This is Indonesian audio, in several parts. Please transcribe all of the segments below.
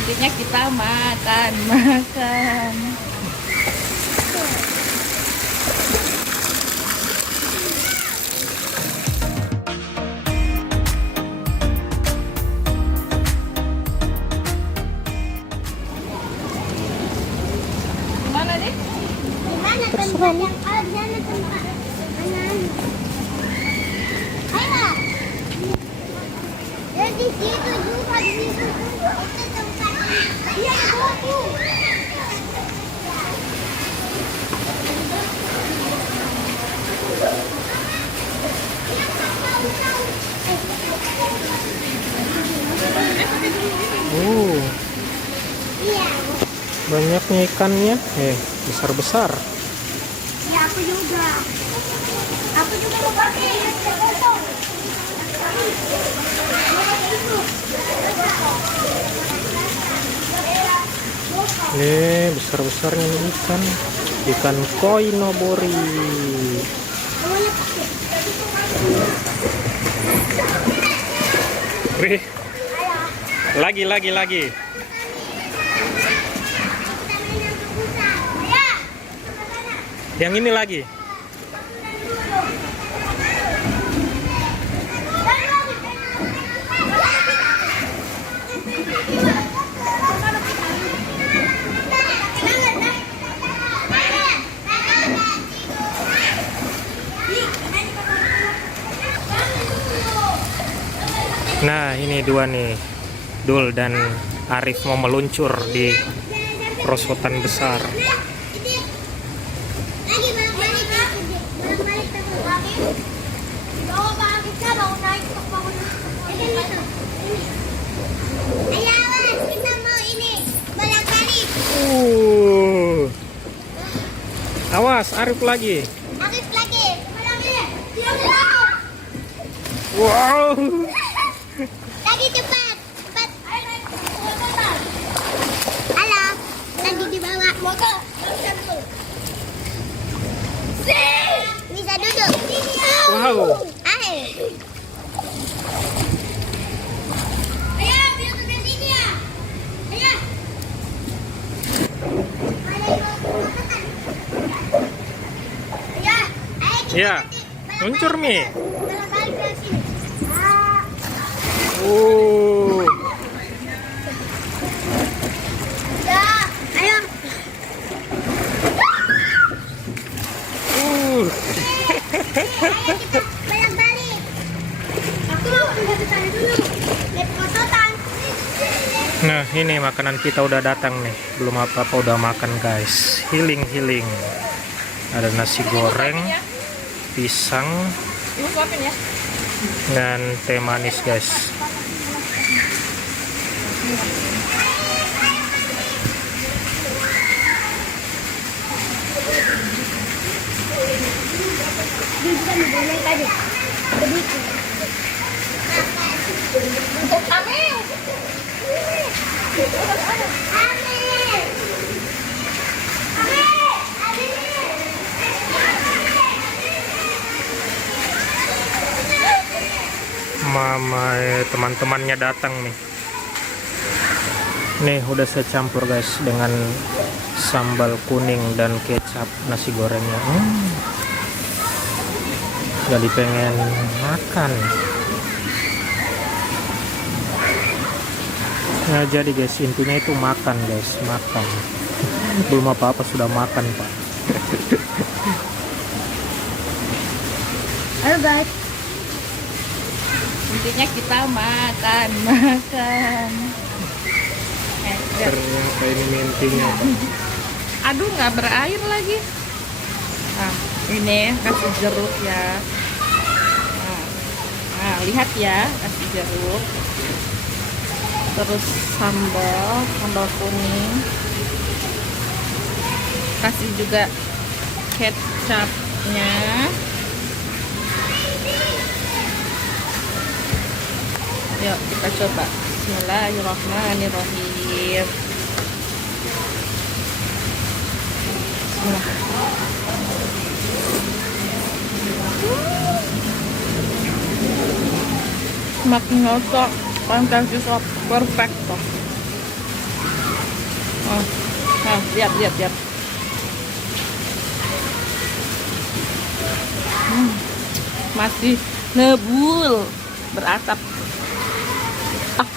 Intinya kita makan, makan. Gimana deh? Gimana tempat yang ada tempat anak? Ayo. Ya di situ juga, di situ juga. Itu tempat. Iya, aku. Iya. Banyaknya ikannya, besar-besar. Ya aku juga. Aku juga mau pakai. Besar-besarnya nih ikan koi nobori. Wih, lagi. Yang ini lagi. Nah, ini dua nih, Dul dan Arif mau meluncur di perosotan besar. Awas, Arif lagi. Wow. Lagi cepat. Halo, lagi di bawah. Bisa duduk. Wow. Ayo. Ya, luncur Mi. Ya, ayo. Balik-balik. Aku mau pindah ke sana dulu. Lihat perosotan. Nah, ini makanan kita udah datang nih. Belum apa-apa udah makan, guys. Healing. Ada nasi goreng, pisang, Ibu suapin ya. dan teh manis, guys. Untuk Amel. Mama, teman-temannya datang nih. Nih udah saya campur, guys, dengan sambal kuning dan kecap nasi gorengnya. Jadi pengen makan. Nah, jadi guys, intinya itu makan, guys, makan. Belum apa-apa sudah makan, Pak. Halo guys. Intinya kita makan, makan. Ternyata ini mintinya, Pak. Aduh, nggak berair lagi. Nah, ini kasih jeruk ya. Nah, lihat ya, kasih jeruk. Terus sambal kuning. Kasih juga kecapnya. Yuk kita coba. Bismillahirrahmanirrahim. Makin cocok, fantastis perfect. Oh. Nah, lihat, lihat, lihat. Masih nebul, berasap. Ah.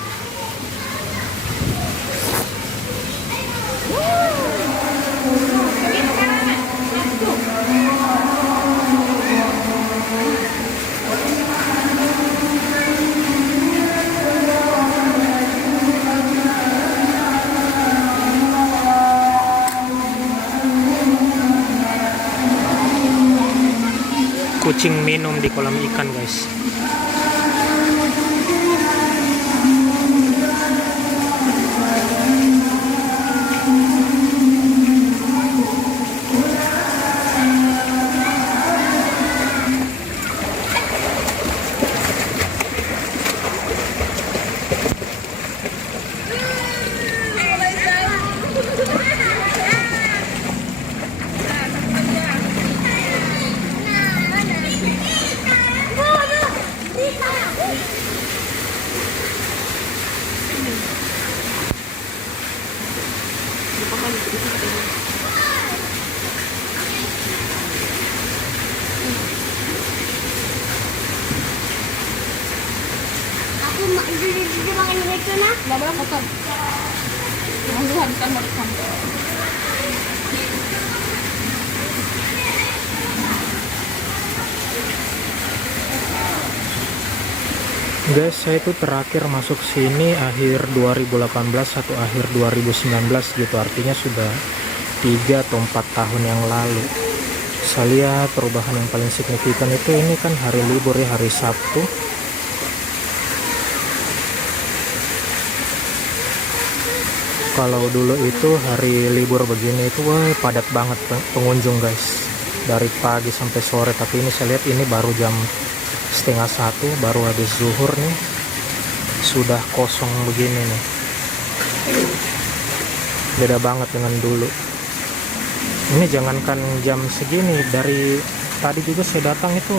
Kucing minum di kolam ikan guys. Aku mau di makan itu nah. Nggak boleh kotor. Jangan lu habisan mau dicampur. Guys, saya itu terakhir masuk sini akhir 2018 atau akhir 2019 gitu. Artinya sudah 3 atau 4 tahun yang lalu. Saya lihat perubahan yang paling signifikan itu ini kan hari libur ya, hari Sabtu. Kalau dulu itu hari libur begini itu wah, padat banget pengunjung guys. Dari pagi sampai sore, tapi ini saya lihat ini baru jam 12:30, baru habis zuhur nih. Sudah kosong begini nih. Beda banget dengan dulu. Ini jangankan jam segini, dari tadi juga saya datang itu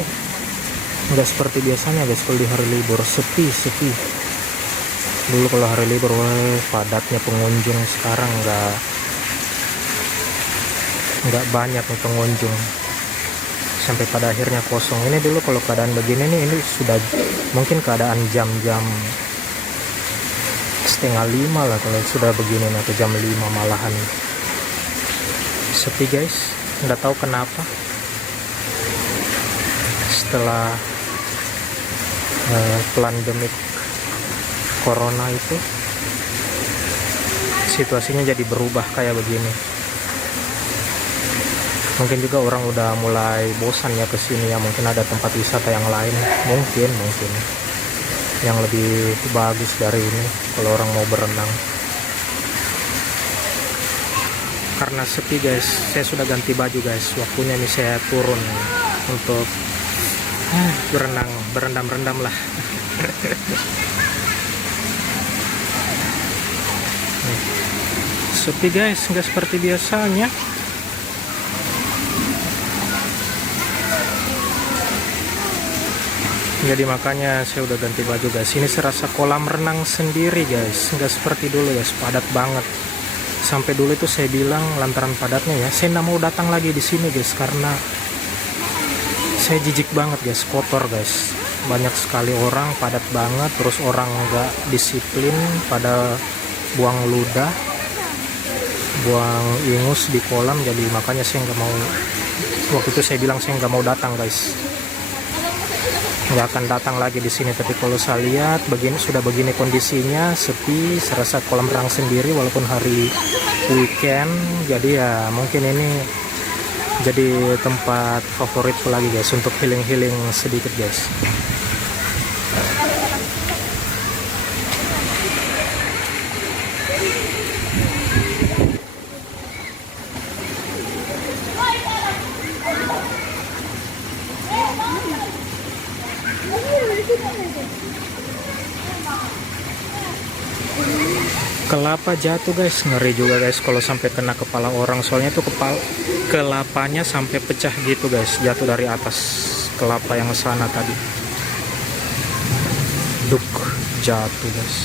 nggak seperti biasanya guys. Kalau di hari libur sepi. Dulu kalau hari libur wah, padatnya pengunjung. Sekarang nggak banyak nih pengunjung, sampai pada akhirnya kosong. Ini dulu kalau keadaan begini nih, ini sudah mungkin keadaan jam-jam 4:30 lah kalau sudah begini, atau jam 5 malahan. Sepi guys, nggak tahu kenapa. Setelah pandemik corona itu situasinya jadi berubah kayak begini. Mungkin juga orang udah mulai bosan ya kesini ya. Mungkin ada tempat wisata yang lain, mungkin yang lebih bagus dari ini kalau orang mau berenang. Karena sepi guys, saya sudah ganti baju guys. Waktunya nih saya turun untuk berendam lah. Sepi guys, nggak seperti biasanya. Jadi makanya saya udah ganti baju guys. Ini serasa kolam renang sendiri guys, nggak seperti dulu guys, padat banget. Sampai dulu itu saya bilang lantaran padatnya ya, saya nggak mau datang lagi di sini guys, karena saya jijik banget guys, kotor guys. Banyak sekali orang, padat banget, terus orang nggak disiplin pada buang ludah, buang ingus di kolam. Jadi makanya saya nggak mau, waktu itu saya bilang saya nggak mau datang guys, nggak akan datang lagi di sini. Tapi kalau saya lihat begini, sudah begini kondisinya, sepi, serasa kolam renang sendiri walaupun hari weekend. Jadi ya mungkin ini jadi tempat favorit lagi guys untuk healing sedikit guys. Kelapa jatuh guys, ngeri juga guys kalau sampai kena kepala orang. Soalnya itu kelapanya sampai pecah gitu guys, jatuh dari atas kelapa yang sana tadi. Duk, jatuh guys.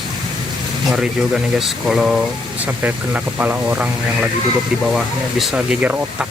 Ngeri juga nih guys, kalau sampai kena kepala orang yang lagi duduk di bawahnya, bisa geger otak.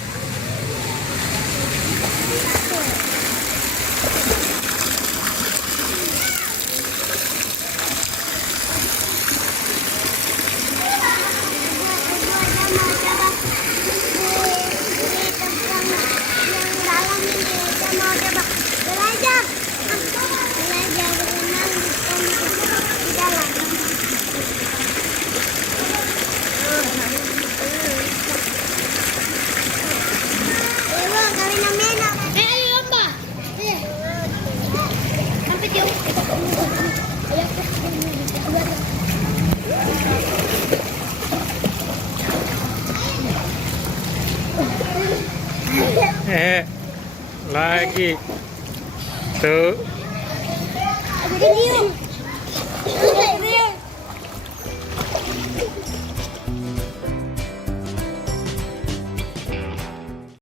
Lagi tuh. Jadi